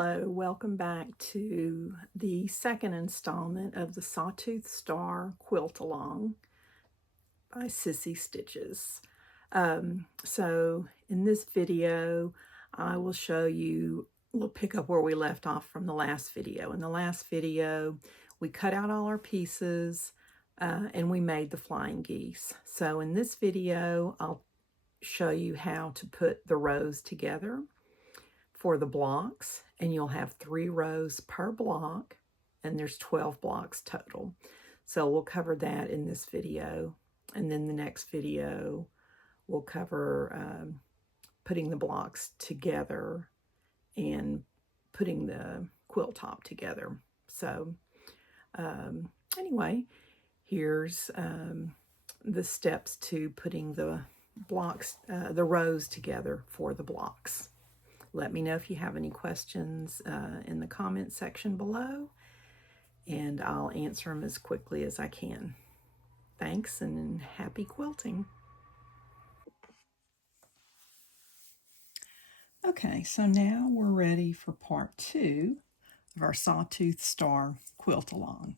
Hello, welcome back to the second installment of the Sawtooth Star Quilt Along by Sissy Stitches. So in this video, I will show you, we'll pick up where we left off from the last video. In the last video, we cut out all our pieces and we made the flying geese. So in this video, I'll show you how to put the rows together for the blocks, and you'll have 3 rows per block, and there's 12 blocks total. So we'll cover that in this video, and then the next video we'll cover putting the blocks together and putting the quilt top together. So anyway, here's the steps to putting the blocks, the rows together for the blocks. Let me know if you have any questions in the comment section below, and I'll answer them as quickly as I can. Thanks, and happy quilting. Okay, so now we're ready for part 2 of our Sawtooth Star Quilt Along.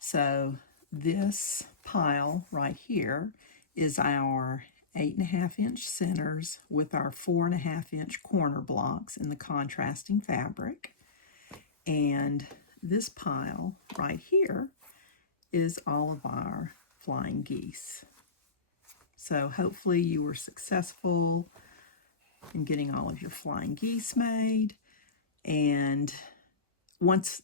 So this pile right here is our 8.5 inch centers with our 4.5 inch corner blocks in the contrasting fabric. And this pile right here is all of our flying geese. So hopefully you were successful in getting all of your flying geese made. And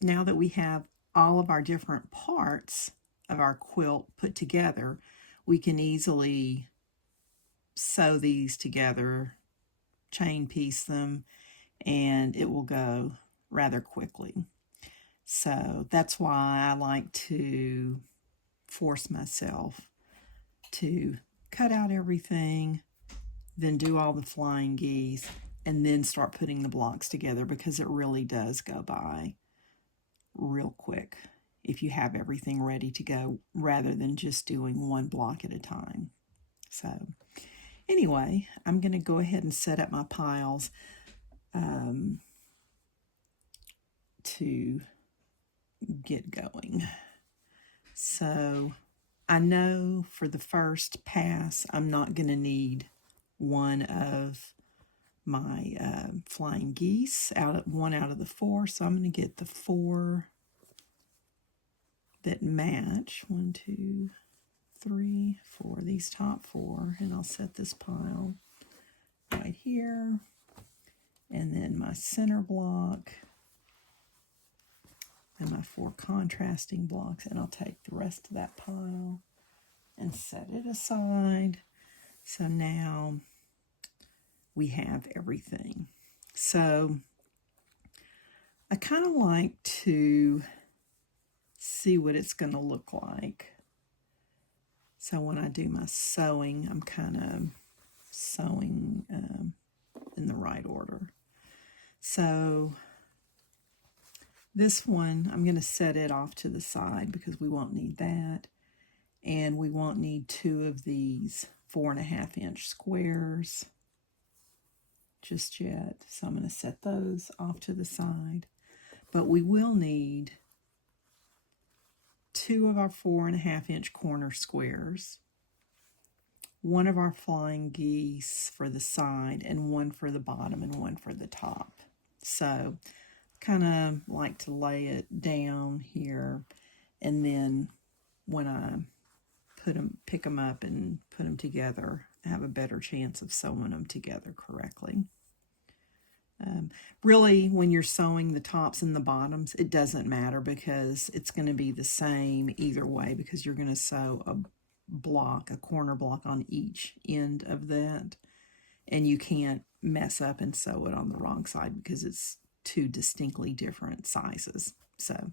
now that we have all of our different parts of our quilt put together, we can easily sew these together, chain piece them, and it will go rather quickly. So that's why I like to force myself to cut out everything, then do all the flying geese, and then start putting the blocks together, because it really does go by real quick if you have everything ready to go rather than just doing one block at a time. So anyway, I'm going to go ahead and set up my piles to get going. So I know for the first pass, I'm not going to need one of my flying geese, one out of the 4. So I'm going to get the 4 that match. 1, 2, 3, 4, these top 4, and I'll set this pile right here, and then my center block and my 4 contrasting blocks, and I'll take the rest of that pile and set it aside. So now we have everything. So I kind of like to see what it's going to look like. So when I do my sewing, I'm kind of sewing in the right order. So this one, I'm going to set it off to the side because we won't need that. And we won't need 2 of these 4.5 inch squares just yet. So I'm going to set those off to the side. But we will need 2 of our 4.5 inch corner squares, 1 of our flying geese for the side, and 1 for the bottom and 1 for the top. So kind of like to lay it down here, and then when I pick them up and put them together, I have a better chance of sewing them together correctly. Really, when you're sewing the tops and the bottoms, it doesn't matter because it's going to be the same either way, because you're going to sew a corner block on each end of that, and you can't mess up and sew it on the wrong side because it's 2 distinctly different sizes. So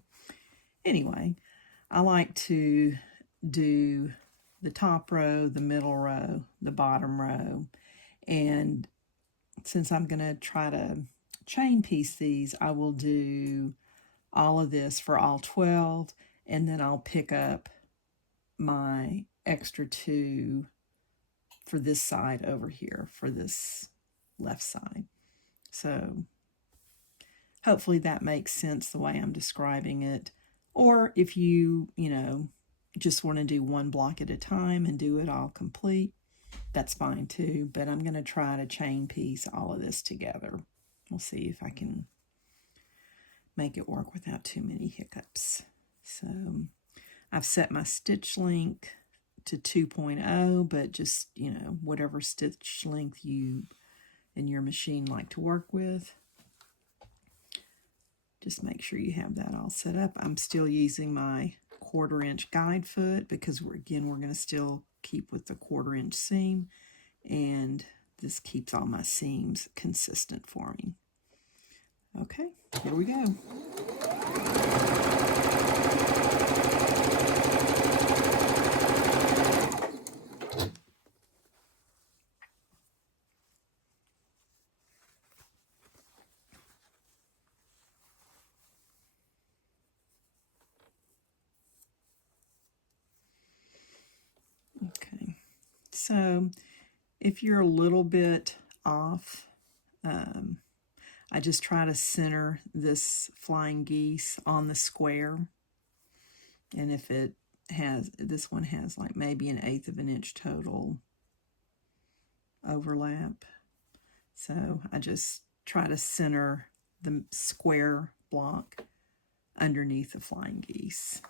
anyway, I like to do the top row, the middle row, the bottom row, and since I'm going to try to chain piece these, I will do all of this for all 12, and then I'll pick up my extra 2 for this side over here, for this left side. So hopefully that makes sense the way I'm describing it. Or if you just want to do one block at a time and do it all complete, that's fine too. But I'm going to try to chain piece all of this together. We'll see if I can make it work without too many hiccups. So I've set my stitch length to 2.0, but just, whatever stitch length you and your machine like to work with. Just make sure you have that all set up. I'm still using my 1/4 inch guide foot because we're going to still keep with the 1/4 inch seam, and this keeps all my seams consistent for me. Okay, here we go. Okay, so if you're a little bit off, I just try to center this flying geese on the square. And if it has, this one has like maybe 1/8 of an inch total overlap. So I just try to center the square block underneath the flying geese.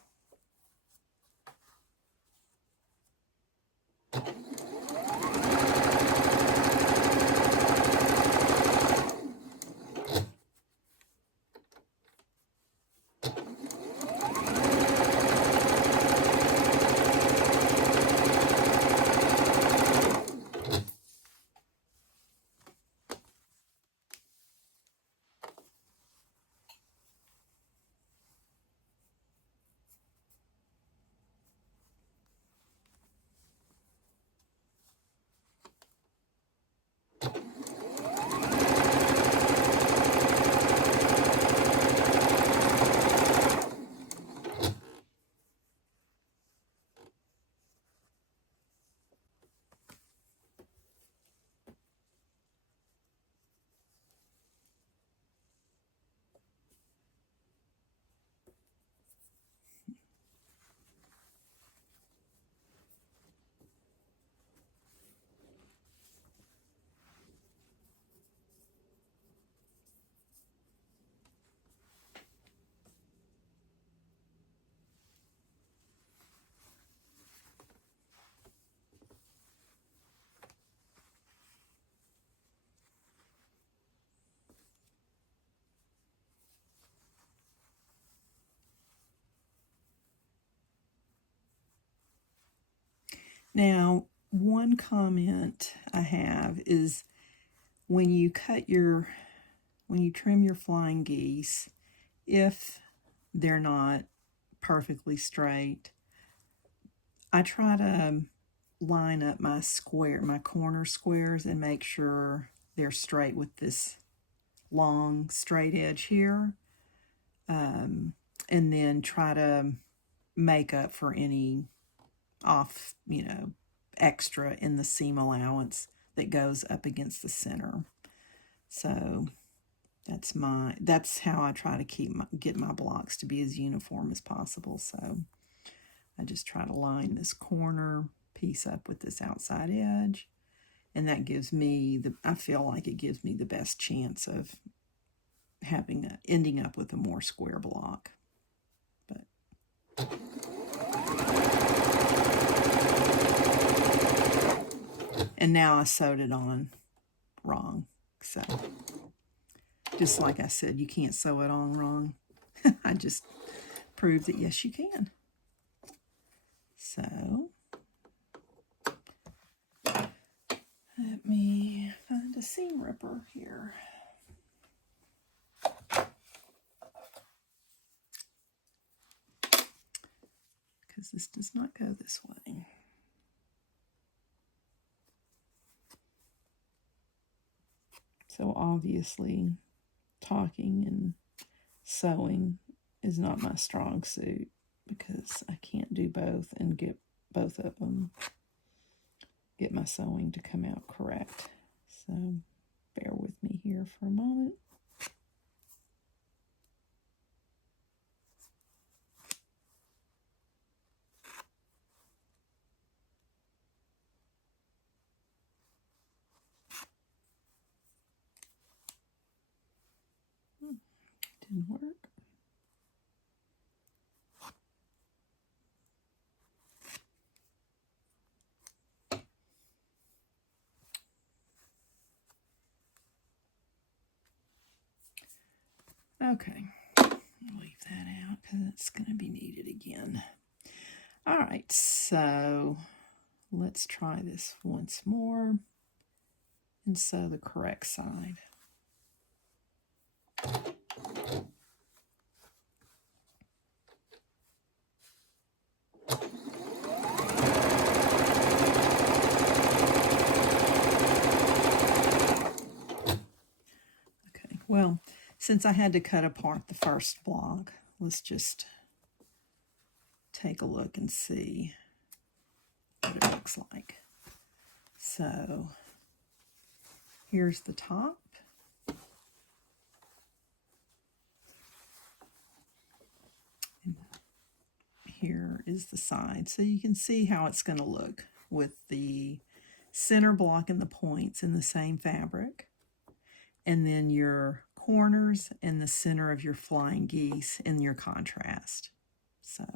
Now, one comment I have is when you trim your flying geese, if they're not perfectly straight, I try to line up my corner squares, and make sure they're straight with this long straight edge here. And then try to make up for any off, extra in the seam allowance that goes up against the center. So that's how I try to get my blocks to be as uniform as possible. So I just try to line this corner piece up with this outside edge, and that gives me I feel like it gives me the best chance of ending up with a more square block. But and now I sewed it on wrong. So just like I said, you can't sew it on wrong. I just proved that yes, you can. So let me find a seam ripper here. Because this does not go this way. So obviously, talking and sewing is not my strong suit, because I can't do both and get both of them, get my sewing to come out correct. So bear with me here for a moment. Didn't work. Okay, I'll leave that out because it's going to be needed again. All right, so let's try this once more and sew the correct side. Okay, well, since I had to cut apart the first block, let's just take a look and see what it looks like. So here's the top. And here is the side. So you can see how it's going to look with the center block and the points in the same fabric, and then your corners and the center of your flying geese in your contrast. So,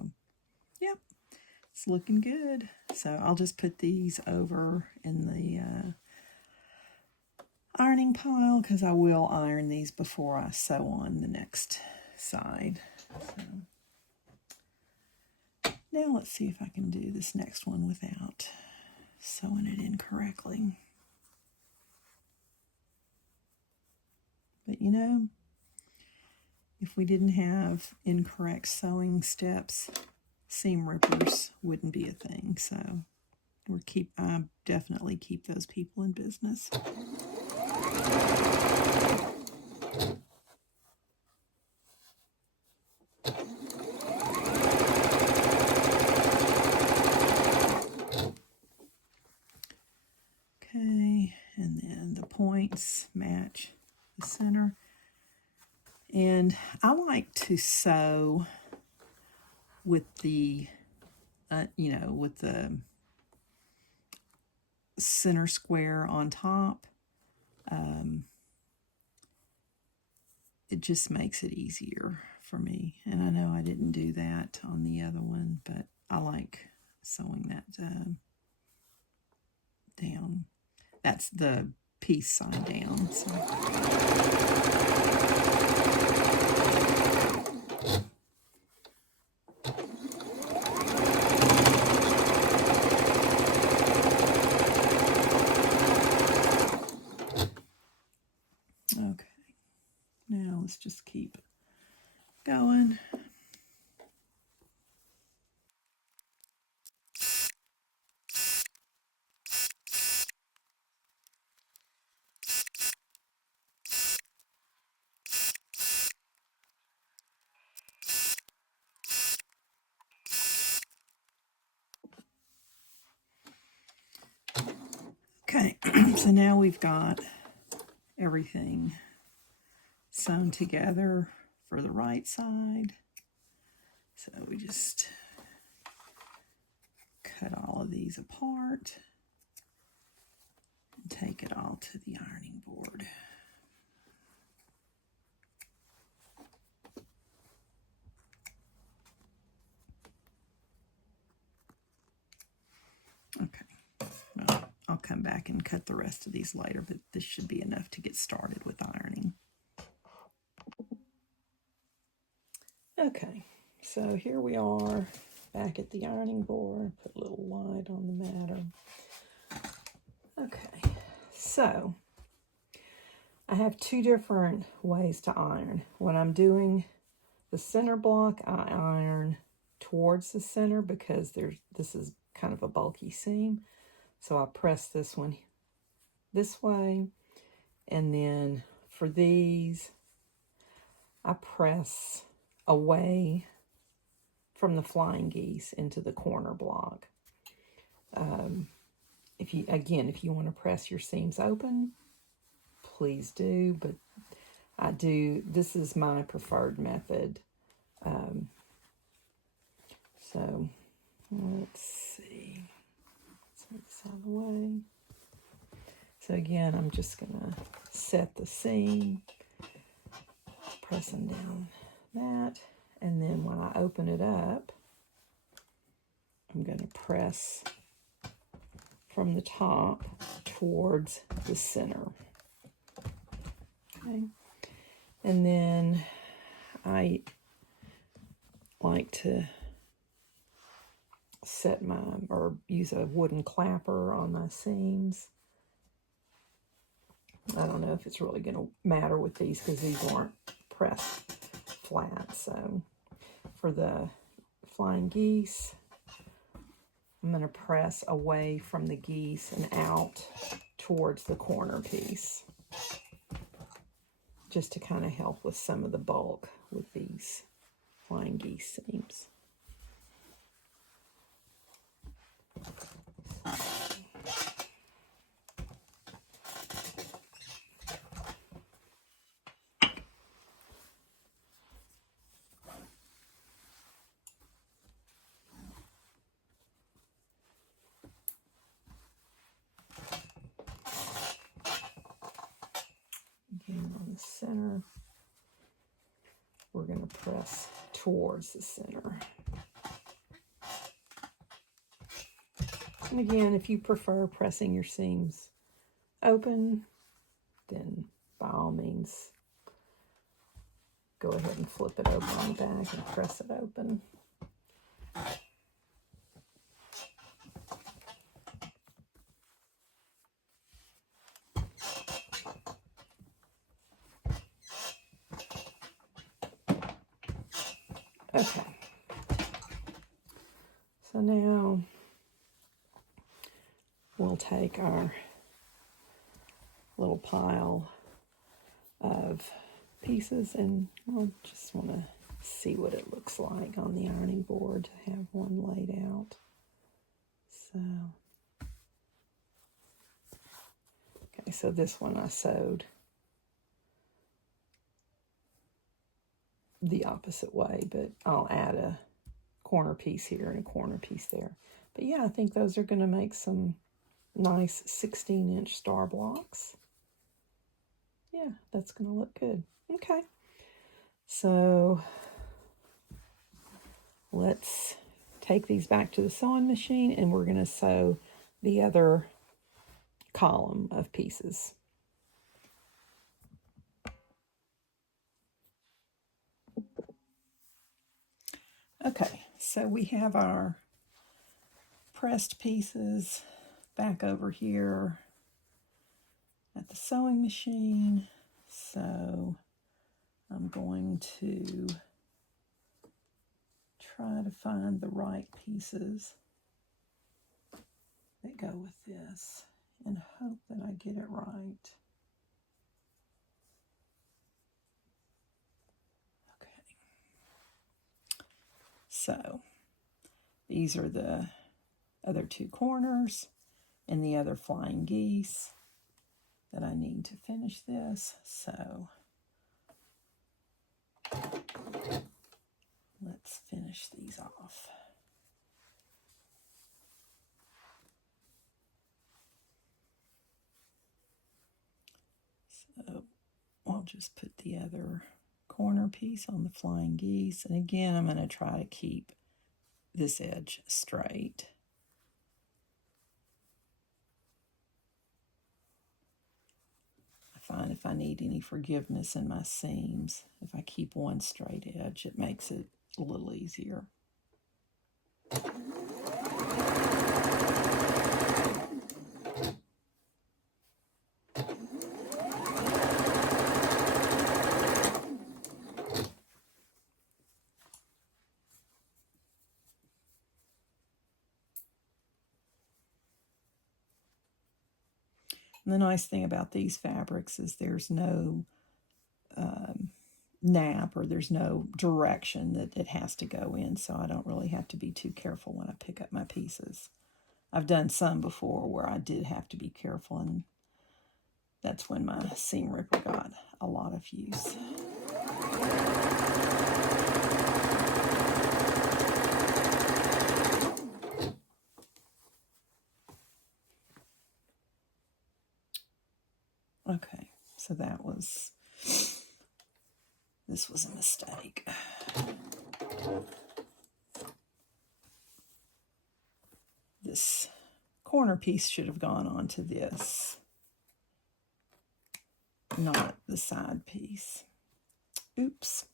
yep, it's looking good. So I'll just put these over in the ironing pile because I will iron these before I sew on the next side. So, now let's see if I can do this next one without sewing it in correctly. But you know, if we didn't have incorrect sewing steps, seam rippers wouldn't be a thing. So I definitely keep those people in business. Okay, and then the points match the center. And I like to sew with the, with the center square on top. It just makes it easier for me. And I know I didn't do that on the other one, but I like sewing that down. That's the piece side down. So. Okay, now let's just keep going. Okay, so now we've got everything sewn together for the right side. So we just cut all of these apart and take it all to the ironing board. Okay, well, I'll come back and cut the rest of these later, but this should be enough to get started with ironing. Okay, so here we are back at the ironing board. Put a little light on the matter. Okay, so I have two different ways to iron. When I'm doing the center block, I iron towards the center because this is kind of a bulky seam. So I press this one this way, and then for these, I press away from the flying geese into the corner block. If you want to press your seams open, please do, but I do. This is my preferred method. So let's see. Let's move this out of the way. So again, I'm just gonna set the seam, pressing down that, and then when I open it up, I'm going to press from the top towards the center. Okay, and then I like to set my, or use a wooden clapper on my seams. I don't know if it's really going to matter with these because these aren't pressed flat. So for the flying geese, I'm going to press away from the geese and out towards the corner piece, just to kind of help with some of the bulk with these flying geese seams. Again, on the center, we're going to press towards the center. And again, if you prefer pressing your seams open, then by all means, go ahead and flip it over on the back and press it open. Okay, so now we'll take our little pile of pieces, and I just want to see what it looks like on the ironing board to have one laid out. So, okay, so this one I sewed the opposite way, but I'll add a corner piece here and a corner piece there. But yeah, I think those are going to make some nice 16-inch star blocks. Yeah, that's going to look good. Okay, so let's take these back to the sewing machine, and we're going to sew the other column of pieces. Okay, so we have our pressed pieces back over here at the sewing machine. So I'm going to try to find the right pieces that go with this and hope that I get it right. Okay. So these are the other two corners and the other flying geese that I need to finish this. So let's finish these off. So I'll just put the other corner piece on the flying geese. And again, I'm going to try to keep this edge straight. I find if I need any forgiveness in my seams, if I keep one straight edge, it makes it a little easier. And the nice thing about these fabrics is there's no nap, or there's no direction that it has to go in, so I don't really have to be too careful when I pick up my pieces. I've done some before where I did have to be careful, and that's when my seam ripper got a lot of use. Okay, so that was This was a mistake. This corner piece should have gone onto this, not the side piece. Oops.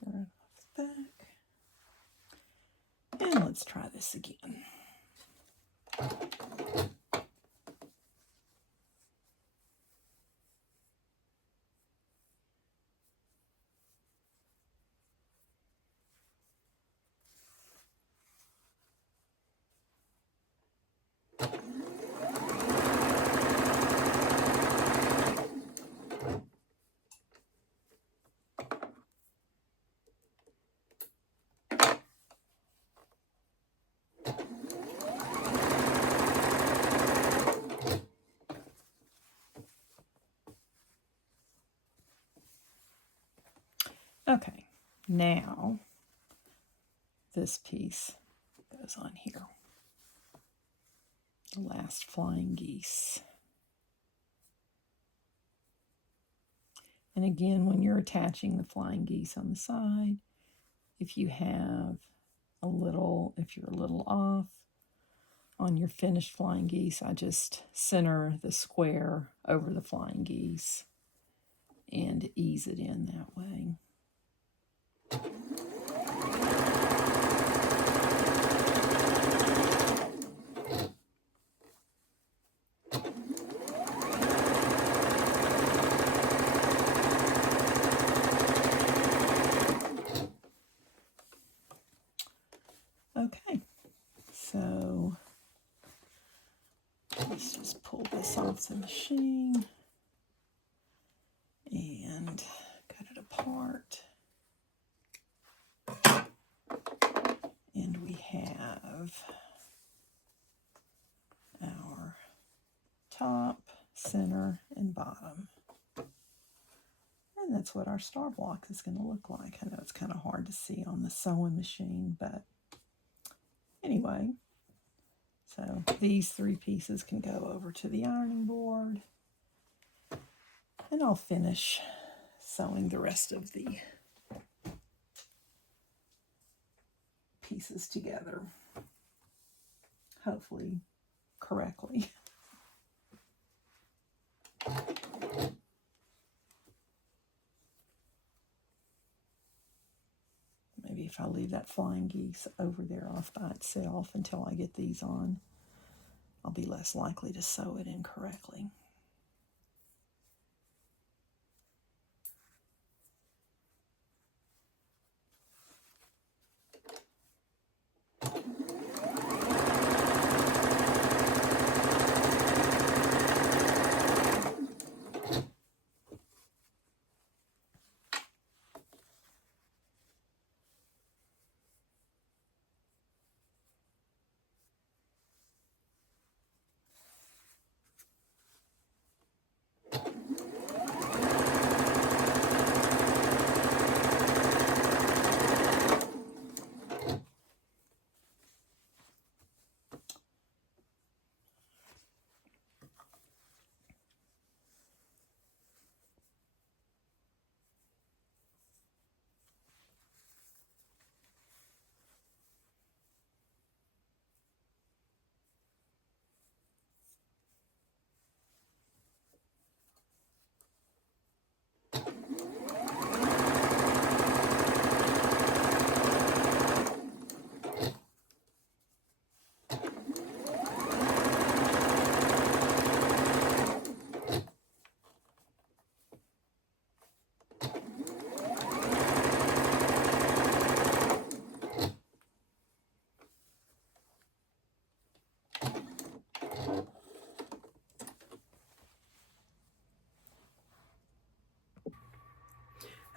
Throw it off the back. And let's try this again. Okay, now this piece goes on here. The last flying geese. And again, when you're attaching the flying geese on the side, if you're a little off on your finished flying geese, I just center the square over the flying geese and ease it in that way. Okay, so let's just pull this off the machine and cut it apart. And we have our top, center, and bottom. And that's what our star block is going to look like. I know it's kind of hard to see on the sewing machine, but anyway, so these three pieces can go over to the ironing board, and I'll finish sewing the rest of the pieces together, hopefully correctly. Maybe if I leave that flying geese over there off by itself until I get these on, I'll be less likely to sew it incorrectly.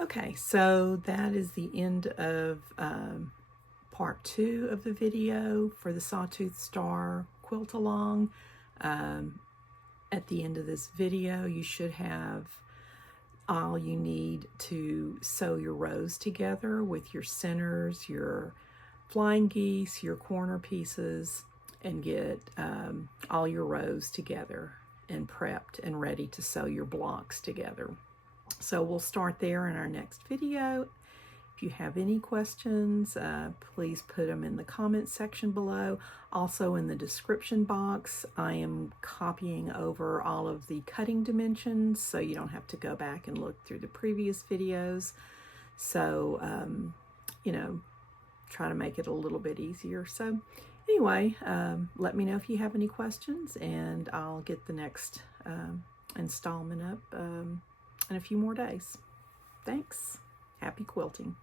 Okay, so that is the end of part 2 of the video for the Sawtooth Star Quilt Along. At the end of this video, you should have all you need to sew your rows together with your centers, your flying geese, your corner pieces, and get all your rows together and prepped and ready to sew your blocks together. So we'll start there in our next video. If you have any questions, please put them in the comments section below. Also in the description box, I am copying over all of the cutting dimensions so you don't have to go back and look through the previous videos. So, you know, try to make it a little bit easier. So anyway, let me know if you have any questions, and I'll get the next installment up in a few more days. Thanks. Happy quilting.